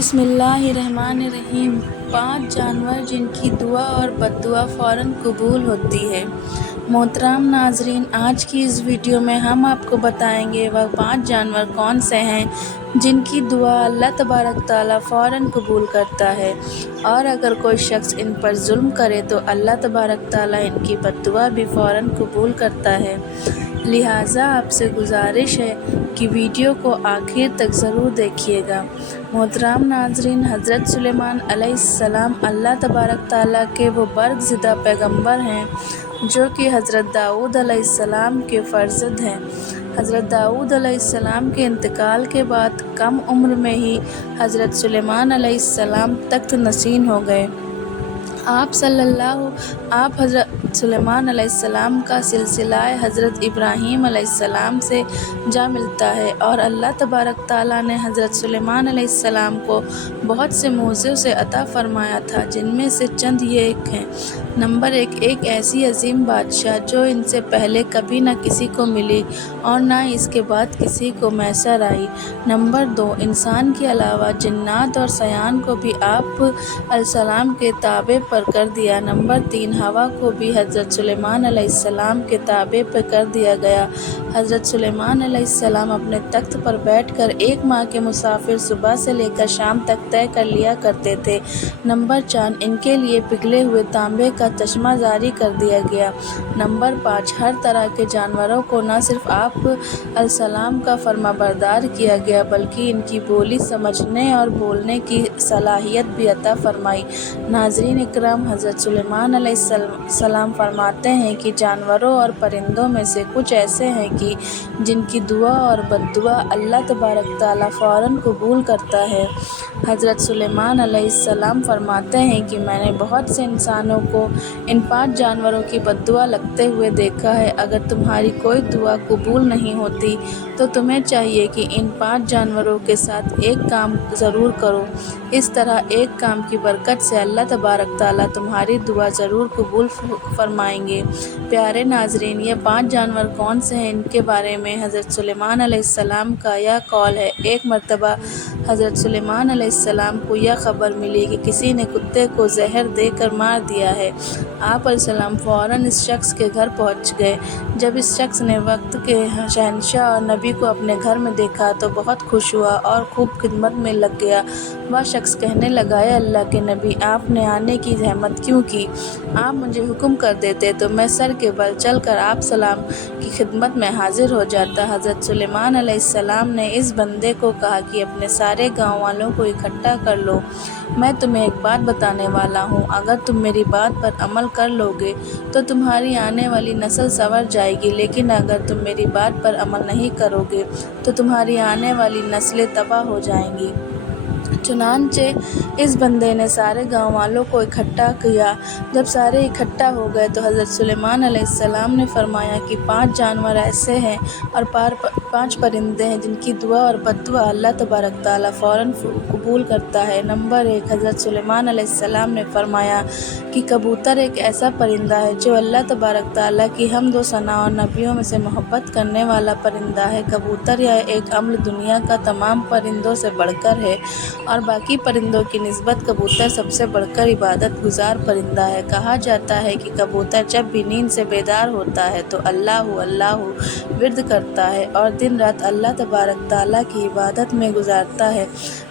बिस्मिल्लाहिर्रहमानिर्रहीम। 5 जानवर जिनकी दुआ और बद्दुआ फ़ौरन कबूल होती है। मोहतरम नाज़रीन, आज की इस वीडियो में हम आपको बताएंगे वह 5 जानवर कौन से हैं जिनकी दुआ अल्लाह तबारक ताला फ़ौरन कबूल करता है, और अगर कोई शख्स इन पर जुल्म करे तो अल्लाह तबारक ताला इनकी बद्दुआ भी फ़ौरन कबूल करता है। लिहाजा आपसे गुजारिश है कि वीडियो को आखिर तक ज़रूर देखिएगा। मोहतरम नाज़रीन, हज़रत सुलेमान अलैहिस्सलाम अल्लाह तबारक ताला के वो बरगज़िदा पैगम्बर हैं जो कि हज़रत दाऊद अलैहिस्सलाम के फ़र्ज़ंद हैं। हज़रत दाऊद अलैहिस्सलाम के इंतकाल के बाद कम उम्र में ही हज़रत सुलेमान अलैहिस्सलाम तख्त नशीन हो गए। आप हज़रत सुलेमान अलैहिस्सलाम का सिलसिला हज़रत इब्राहीम अलैहिस्सलाम से जा मिलता है, और अल्लाह तबारक ताला ने हज़रत सुलेमान अलैहिस्सलाम को बहुत से मोज़े अता फ़रमाया था, जिनमें से चंद ये एक हैं। नंबर 1, एक ऐसी अजीम बादशाह जो इनसे पहले कभी न किसी को मिली और न इसके बाद किसी को मैसर आई। नंबर 2, इंसान के अलावा जिन्नात और सयान को भी आप अलैहिस्सलाम के ताबे पर कर दिया। नंबर 3, हवा को भी हज़रत सुलेमान अलैहिस्सलाम के ताबे पर कर दिया गया। हज़रत सुलेमान अलैहिस्सलाम अपने तख्त पर बैठकर 1 माह के मुसाफिर सुबह से लेकर शाम तक तय कर लिया करते थे। नंबर 4, इनके लिए पिघले हुए तांबे का चश्मा जारी कर दिया गया। नंबर 5, हर तरह के जानवरों को न सिर्फ आप अलैहिस्सलाम का फरमाबरदार किया गया, बल्कि इनकी बोली समझने और बोलने की सलाहियत भी अता फरमाई। नाज़रीन इकराम, हज़रत सुलेमान अलैहिस्सलाम फरमाते हैं कि जानवरों और परिंदों में से कुछ ऐसे हैं कि जिनकी दुआ और बद्दुआ अल्लाह तबारक ताला फ़ौरन कबूल करता है। हज़रत सुलेमान अलैहिस्सलाम फरमाते हैं कि मैंने बहुत से इंसानों को इन 5 जानवरों की बद्दुआ लगते हुए देखा है। अगर तुम्हारी कोई दुआ कबूल नहीं होती तो तुम्हें चाहिए कि इन 5 जानवरों के साथ एक काम ज़रूर करो। इस तरह एक काम की बरकत से अल्लाह तबारक ताला तुम्हारी दुआ ज़रूर कबूल फरमाएंगे। प्यारे नाज़रीन, ये 5 जानवर कौन से हैं, इनके बारे में हज़रत सुलेमान अलैहिस्सलाम का यह कौल है। एक मरतबा हज़रत सुलेमान अलैहिस्सलाम को यह खबर मिली कि किसी ने कुत्ते को जहर देकर मार दिया है। आप अलैहिस्सलाम फ़ौरन इस शख्स के घर पहुँच गए। जब इस शख्स ने वक्त के शहंशाह और नबी को अपने घर में देखा तो बहुत खुश हुआ और खूब खिदमत में लग गया। वह शख्स कहने लगा, ए अल्लाह के नबी, आपने आने की ज़हमत क्यों की? आप मुझे हुक्म कर देते तो मैं सर के बल चल कर आप सलाम की खिदमत में हाजिर हो जाता। हज़रत सुलेमान अलैहिस्सलाम ने इस बंदे को कहा कि अपने सारे गाँव वालों को इकट्ठा कर लो, मैं तुम्हें एक बात बताने वाला हूँ। अगर तुम मेरी बात पर अमल कर लोगे तो तुम्हारी आने वाली नस्ल संवर जाएगी, लेकिन अगर तुम मेरी बात पर अमल नहीं करोगे तो तुम्हारी आने वाली नस्लें तबाह हो जाएंगी। चुनांचे इस बंदे ने सारे गाँव वालों को इकट्ठा किया। जब सारे इकट्ठा हो गए तो हज़रत सुलेमान अलैहिस्सलाम ने फरमाया कि 5 जानवर ऐसे हैं और 5 परिंदे हैं जिनकी दुआ और बद्दुआ अल्लाह तबारक ताला फ़ौरन कबूल करता है। नंबर 1, हज़रत सुलेमान अलैहिस्सलाम ने फरमाया कि कबूतर एक ऐसा परिंदा है जो अल्लाह तबारक ताला की हम्द व सना और नबियों में से मोहब्बत करने वाला परिंदा है। कबूतर यह एक अम्ल दुनिया का तमाम परिंदों से बढ़कर है और बाकी परिंदों की निस्बत कबूतर सबसे बढ़कर इबादत गुजार परिंदा है। कहा जाता है कि कबूतर जब भी नींद से बेदार होता है तो अल्लाहु अल्लाहु विर्द करता है और दिन रात अल्लाह तबारक ताला की इबादत में गुजारता है।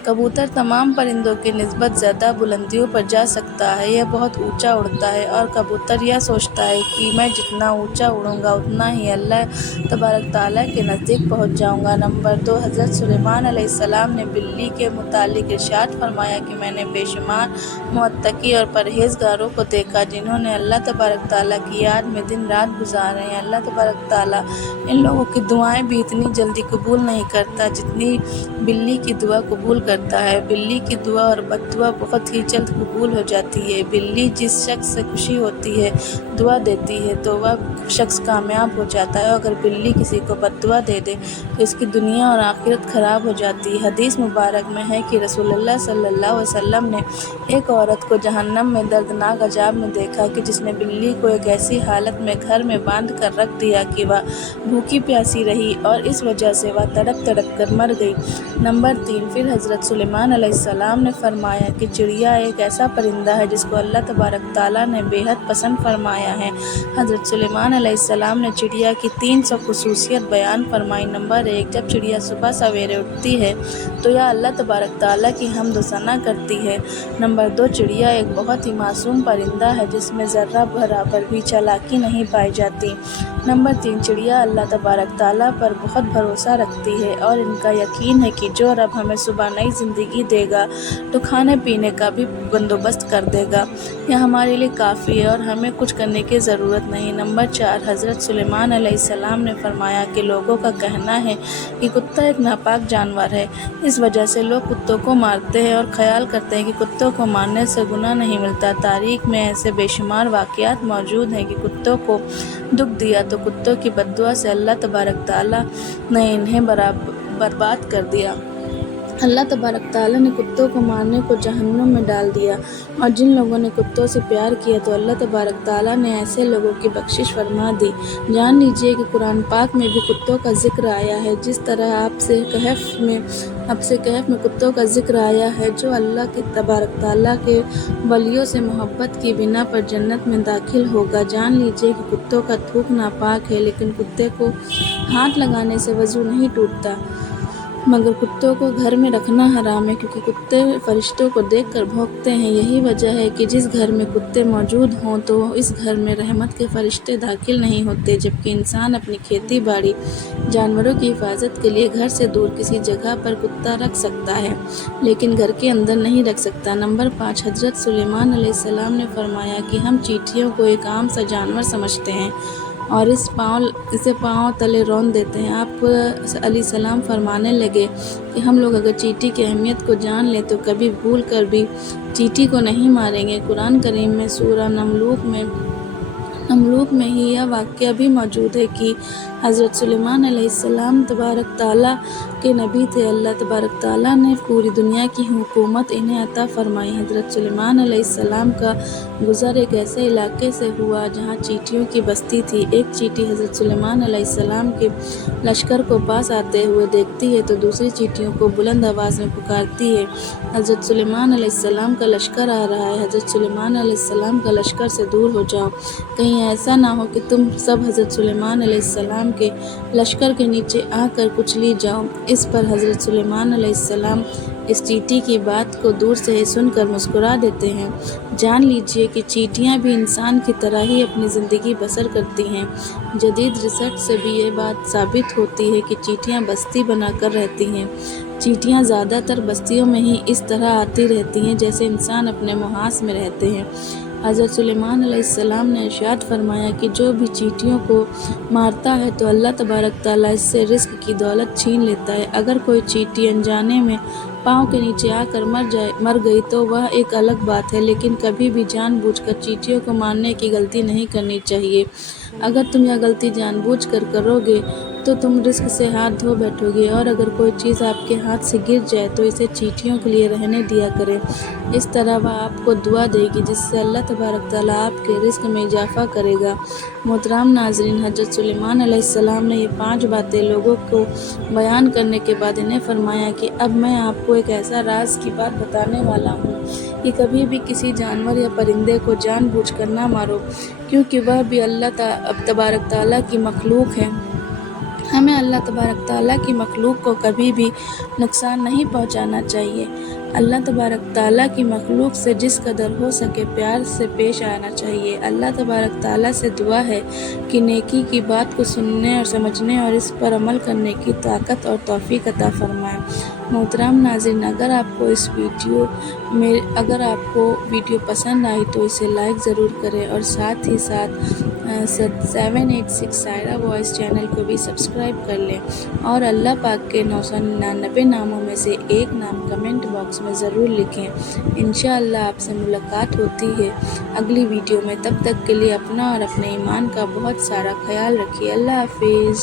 कबूतर तमाम परिंदों की निस्बत ज़्यादा बुलंदियों पर जा सकता है। यह बहुत ऊंचा उड़ता है और कबूतर यह सोचता है कि मैं जितना ऊंचा उड़ूंगा उतना ही अल्लाह तबारक ताला के नज़दीक पहुंच जाऊंगा। नंबर 2, हज़रत सुलेमान अलैहिस्सलाम ने बिल्ली के मुतालिक इरशाद फरमाया कि मैंने बेशुमार मुत्तकी और परहेज़गारों को देखा जिन्होंने अल्लाह तबारक ताला की याद में दिन रात गुजारे हैं। अल्लाह तबारक ताला इन लोगों की दुआएं भी इतनी जल्दी कबूल नहीं करता जितनी बिल्ली की दुआ कबूल करता है। बिल्ली की दुआ और बद्दुआ बहुत ही जल्द कबूल हो जाती है। बिल्ली जिस शख्स से खुशी होती है दुआ देती है तो वह शख्स कामयाब हो जाता है। अगर बिल्ली किसी को बद्दुआ दे दे तो इसकी दुनिया और आखिरत ख़राब हो जाती है। हदीस मुबारक में है कि रसूलुल्लाह सल्लल्लाहु अलैहि वसल्लम ने एक औरत को जहन्नम में दर्दनाक अजाब में देखा कि जिसने बिल्ली को एक ऐसी हालत में घर में बांध कर रख दिया कि वह भूखी प्यासी रही और इस वजह से वह तड़प तड़प कर मर गई। नंबर 3, फिर हज़रत حضرت سلیمان علیہ السلام نے فرمایا کہ چڑیا ایک ایسا پرندہ ہے جس کو اللہ تبارک تعالیٰ نے بے حد پسند فرمایا ہے۔ حضرت سلیمان علیہ السلام نے چڑیا کی 300 خصوصیت بیان فرمائی۔ نمبر 1، جب چڑیا صبح سویرے اٹھتی ہے تو یہ اللہ تبارک تعالیٰ کی حمد و ثنا کرتی ہے۔ نمبر 2، چڑیا ایک بہت ہی معصوم پرندہ ہے جس میں ذرہ برابر بھی چالاکی نہیں پائی جاتی۔ نمبر 3، چڑیا اللہ تبارک تعالیٰ پر بہت بھروسہ رکھتی ہے اور ان کا یقین ہے کہ جو رب ہمیں صبح نئی زندگی دے گا تو کھانے پینے کا بھی بندوبست کر دے گا، یہ ہمارے لیے کافی ہے اور ہمیں کچھ کرنے کی ضرورت نہیں۔ نمبر 4، حضرت سلیمان علیہ السلام نے فرمایا کہ لوگوں کا کہنا ہے کہ کتا ایک ناپاک جانور ہے، اس وجہ سے لوگ کتوں کو مارتے ہیں اور خیال کرتے ہیں کہ کتوں کو مارنے سے گناہ نہیں ملتا۔ تاریخ میں ایسے بے شمار واقعات موجود ہیں کہ کتوں کو دکھ دیا تو کتوں کی بد دعا سے اللہ تبارک تعالیٰ نے انہیں برباد کر دیا۔ اللہ تبارک تعالیٰ نے کتوں کو مارنے کو جہنم میں ڈال دیا، اور جن لوگوں نے کتوں سے پیار کیا تو اللہ تبارک تعالیٰ نے ایسے لوگوں کی بخشش فرما دی۔ جان لیجئے کہ قرآن پاک میں بھی کتوں کا ذکر آیا ہے، جس طرح آپ سے کہف میں کتوں کا ذکر آیا ہے، جو اللہ کے تبارک تعالیٰ کے ولیوں سے محبت کی بنا پر جنت میں داخل ہوگا۔ جان لیجئے کہ کتوں کا تھوک ناپاک ہے، لیکن کتے کو ہاتھ لگانے سے وضو نہیں ٹوٹتا، مگر کتوں کو گھر میں رکھنا حرام ہے، کیونکہ کتے فرشتوں کو دیکھ کر بھونکتے ہیں۔ یہی وجہ ہے کہ جس گھر میں کتے موجود ہوں تو اس گھر میں رحمت کے فرشتے داخل نہیں ہوتے، جبکہ انسان اپنی کھیتی باڑی جانوروں کی حفاظت کے لیے گھر سے دور کسی جگہ پر کتا رکھ سکتا ہے، لیکن گھر کے اندر نہیں رکھ سکتا۔ نمبر 5، حضرت سلیمان علیہ السلام نے فرمایا کہ ہم چیونٹیوں کو ایک عام سا جانور سمجھتے ہیں اور اسے پاؤں تلے رون دیتے ہیں۔ آپ علیہ السلام فرمانے لگے کہ ہم لوگ اگر چیونٹی کی اہمیت کو جان لیں تو کبھی بھول کر بھی چیونٹی کو نہیں ماریں گے۔ قرآن کریم میں سورہ نملوک میں ہی یہ واقعہ بھی موجود ہے کہ حضرت سلیمان علیہ السلام تبارک تعالیٰ کے نبی تھے۔ اللہ تبارک تعالیٰ نے پوری دنیا کی حکومت انہیں عطا فرمائی۔ حضرت سلیمان علیہ السلام کا گزر ایک ایسے علاقے سے ہوا جہاں چیونٹیوں کی بستی تھی۔ ایک چیونٹی حضرت سلیمان علیہ السلام کے لشکر کو پاس آتے ہوئے دیکھتی ہے تو دوسری چیونٹیوں کو بلند آواز میں پکارتی ہے، حضرت سلیمان علیہ السلام کا لشکر آ رہا ہے، حضرت سلیمان علیہ السلام کا لشکر سے دور ہو جاؤ، کہیں ایسا نہ ہو کہ تم سب حضرت سلیمان علیہ السلام کے لشکر کے نیچے آ کر کچلی جاؤ۔ اس پر حضرت سلیمان علیہ السلام اس چیونٹی کی بات کو دور سے ہی سن کر مسکرا دیتے ہیں۔ جان لیجئے کہ چیونٹیاں بھی انسان کی طرح ہی اپنی زندگی بسر کرتی ہیں۔ جدید ریسرچ سے بھی یہ بات ثابت ہوتی ہے کہ چیونٹیاں بستی بنا کر رہتی ہیں۔ چیونٹیاں زیادہ تر بستیوں میں ہی اس طرح آتی رہتی ہیں جیسے انسان اپنے محاذ میں رہتے ہیں۔ حضرت سلیمان علیہ السلام نے ارشاد فرمایا کہ جو بھی چیونٹیوں کو مارتا ہے تو اللہ تبارک تعالیٰ اس سے رزق کی دولت چھین لیتا ہے۔ اگر کوئی چیونٹی انجانے میں پاؤں کے نیچے آ کر مر گئی تو وہ ایک الگ بات ہے، لیکن کبھی بھی جان بوجھ کر چیونٹیوں کو مارنے کی غلطی نہیں کرنی چاہیے۔ اگر تم یہ غلطی جان بوجھ کر کرو گے تو تم رزق سے ہاتھ دھو بیٹھو گے، اور اگر کوئی چیز آپ کے ہاتھ سے گر جائے تو اسے چیونٹیوں کے لیے رہنے دیا کریں۔ اس طرح وہ آپ کو دعا دے گی جس سے اللہ تبارک تعالیٰ آپ کے رزق میں اضافہ کرے گا۔ محترم ناظرین، حضرت سلیمان علیہ السلام نے یہ 5 باتیں لوگوں کو بیان کرنے کے بعد انہیں فرمایا کہ اب میں آپ کو ایک ایسا راز کی بات بتانے والا ہوں کہ کبھی بھی کسی جانور یا پرندے کو جان بوجھ کر نہ مارو، کیونکہ وہ بھی اللہ تبارک تعالیٰ کی مخلوق ہے۔ ہمیں اللہ تبارک تعالیٰ کی مخلوق کو کبھی بھی نقصان نہیں پہنچانا چاہیے۔ اللہ تبارک تعالیٰ کی مخلوق سے جس قدر ہو سکے پیار سے پیش آنا چاہیے۔ اللہ تبارک تعالیٰ سے دعا ہے کہ نیکی کی بات کو سننے اور سمجھنے اور اس پر عمل کرنے کی طاقت اور توفیق عطا فرمائے۔ محترم ناظرین، اگر آپ کو ویڈیو پسند آئی تو اسے لائک ضرور کریں اور ساتھ ہی ساتھ 786 سائرہ وائس چینل کو بھی سبسکرائب کر لیں، اور اللہ پاک کے 999 ناموں میں سے ایک نام کمنٹ باکس میں ضرور لکھیں۔ انشاءاللہ آپ سے ملاقات ہوتی ہے اگلی ویڈیو میں۔ تب تک کے لیے اپنا اور اپنے ایمان کا بہت سارا خیال رکھیے۔ اللہ حافظ۔